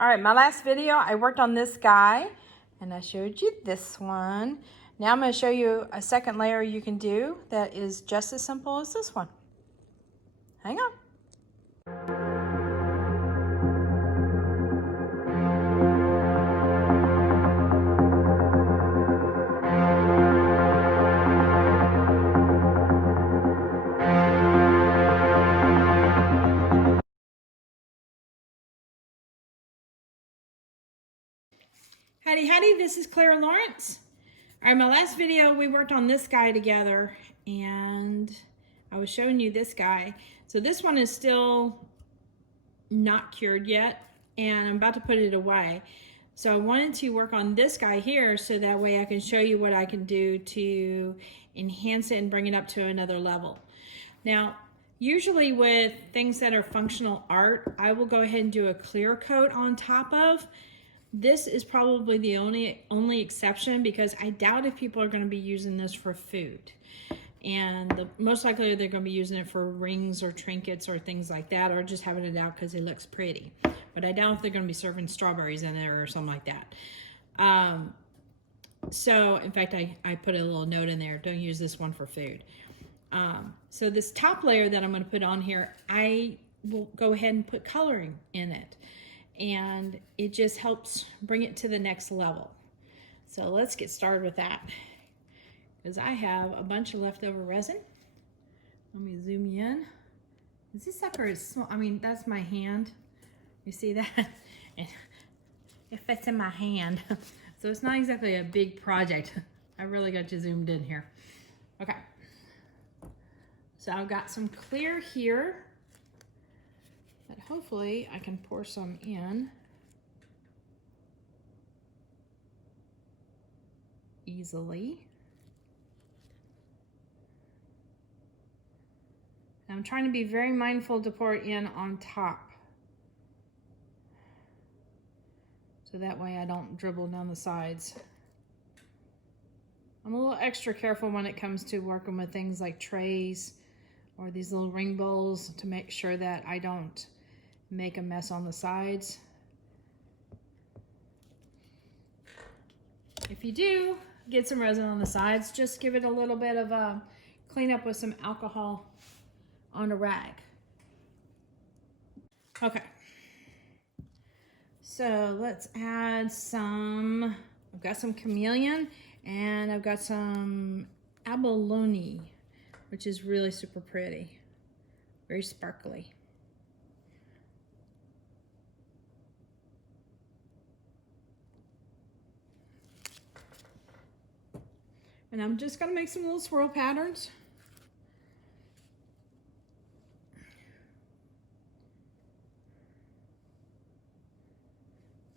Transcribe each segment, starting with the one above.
All right, my last video, I worked on this guy and I showed you this one. Now I'm going to show you a second layer you can do that is just as simple as this one. Hang on. Howdy Howdy, this is Clara Lawrence. All right, my last video we worked on this guy together and I was showing you this guy. So this one is still not cured yet and I'm about to put it away. So I wanted to work on this guy here so that way I can show you what I can do to enhance it and bring it up to another level. Now, usually with things that are functional art, I will go ahead and do a clear coat on top of. This is probably the only exception because I doubt if people are going to be using this for food. And most likely they're going to be using it for rings or trinkets or things like that, or just having it out because it looks pretty. But I doubt if they're going to be serving strawberries in there or something like that. So, in fact, I put a little note in there, don't use this one for food. So this top layer that I'm going to put on here, I will go ahead and put coloring in it. And it just helps bring it to the next level. So let's get started with that. Because I have a bunch of leftover resin. Let me zoom you in. This sucker is small. I mean, that's my hand. You see that? It fits in my hand. So it's not exactly a big project. I really got you zoomed in here. Okay. So I've got some clear here. But hopefully I can pour some in easily. And I'm trying to be very mindful to pour it in on top. So that way I don't dribble down the sides. I'm a little extra careful when it comes to working with things like trays or these little ring bowls to make sure that I don't make a mess on the sides. If you do get some resin on the sides, just give it a little bit of a clean up with some alcohol on a rag. Okay. So let's add some, I've got some chameleon and I've got some abalone, which is really super pretty, very sparkly. And I'm just gonna make some little swirl patterns.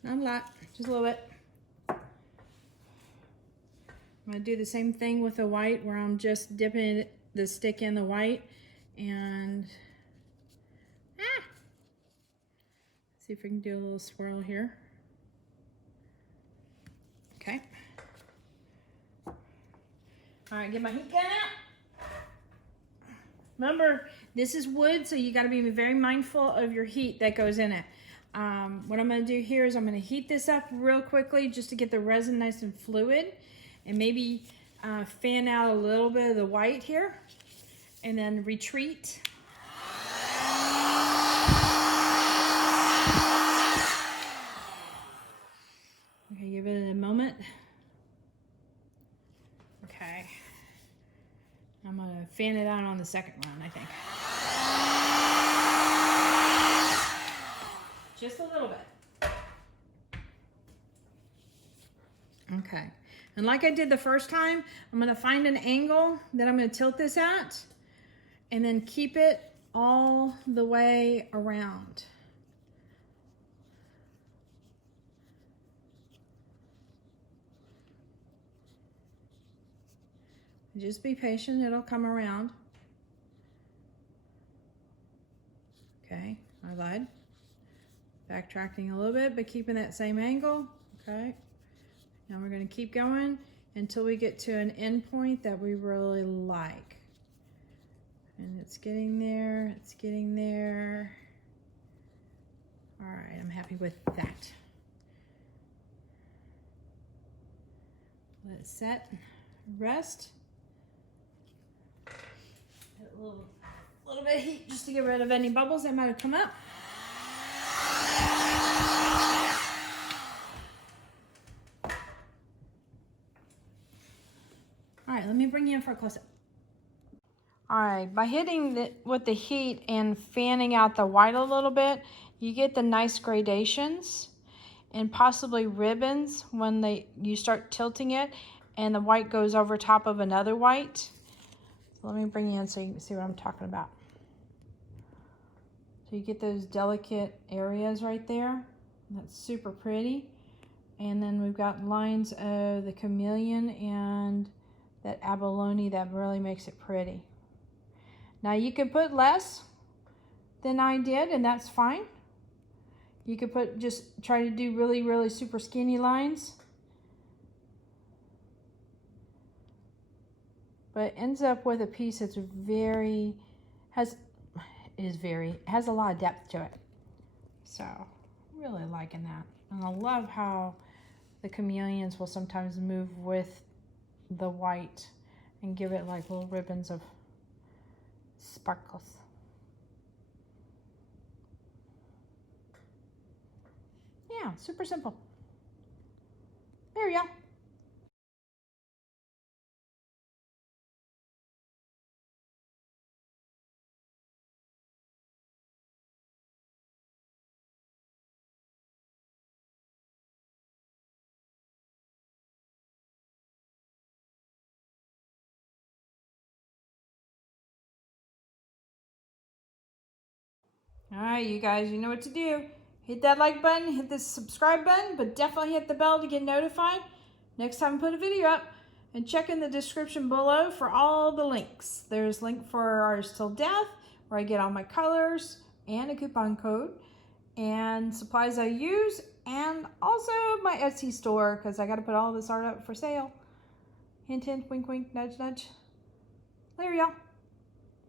Not a lot, just a little bit. I'm gonna do the same thing with the white where I'm just dipping the stick in the white and see if we can do a little swirl here. Okay. All right, get my heat gun out. Remember, this is wood, so you gotta be very mindful of your heat that goes in it. What I'm gonna do here is I'm gonna heat this up real quickly just to get the resin nice and fluid and maybe fan out a little bit of the white here and then retreat. Okay, give it a moment. Okay. I'm gonna fan it out on the second one, I think. Just a little bit. Okay. And like I did the first time, I'm gonna find an angle that I'm gonna tilt this at and then keep it all the way around. Just be patient, it'll come around. Okay, I lied. Backtracking a little bit, but keeping that same angle. Okay, now we're gonna keep going until we get to an end point that we really like. And it's getting there, it's getting there. All right, I'm happy with that. Let it set, rest. A little bit of heat just to get rid of any bubbles that might have come up. All right, let me bring you in for a close-up. All right, by hitting with the heat and fanning out the white a little bit, you get the nice gradations and possibly ribbons when you start tilting it and the white goes over top of another white. So let me bring you in so you can see what I'm talking about. So you get those delicate areas right there. That's super pretty. And then we've got lines of the chameleon and that abalone that really makes it pretty. Now you could put less than I did, and that's fine. You could just try to do really, really super skinny lines. But it ends up with a piece that's has a lot of depth to it. So, really liking that. And I love how the chameleons will sometimes move with the white and give it like little ribbons of sparkles. Yeah, super simple. There we go. All right, you guys, you know what to do. Hit that like button, hit the subscribe button, but definitely hit the bell to get notified next time I put a video up. And check in the description below for all the links. There's a link for Artist Till Death, where I get all my colors and a coupon code and supplies I use, and also my Etsy store, because I got to put all this art up for sale. Hint, hint, wink, wink, nudge, nudge. Later, y'all.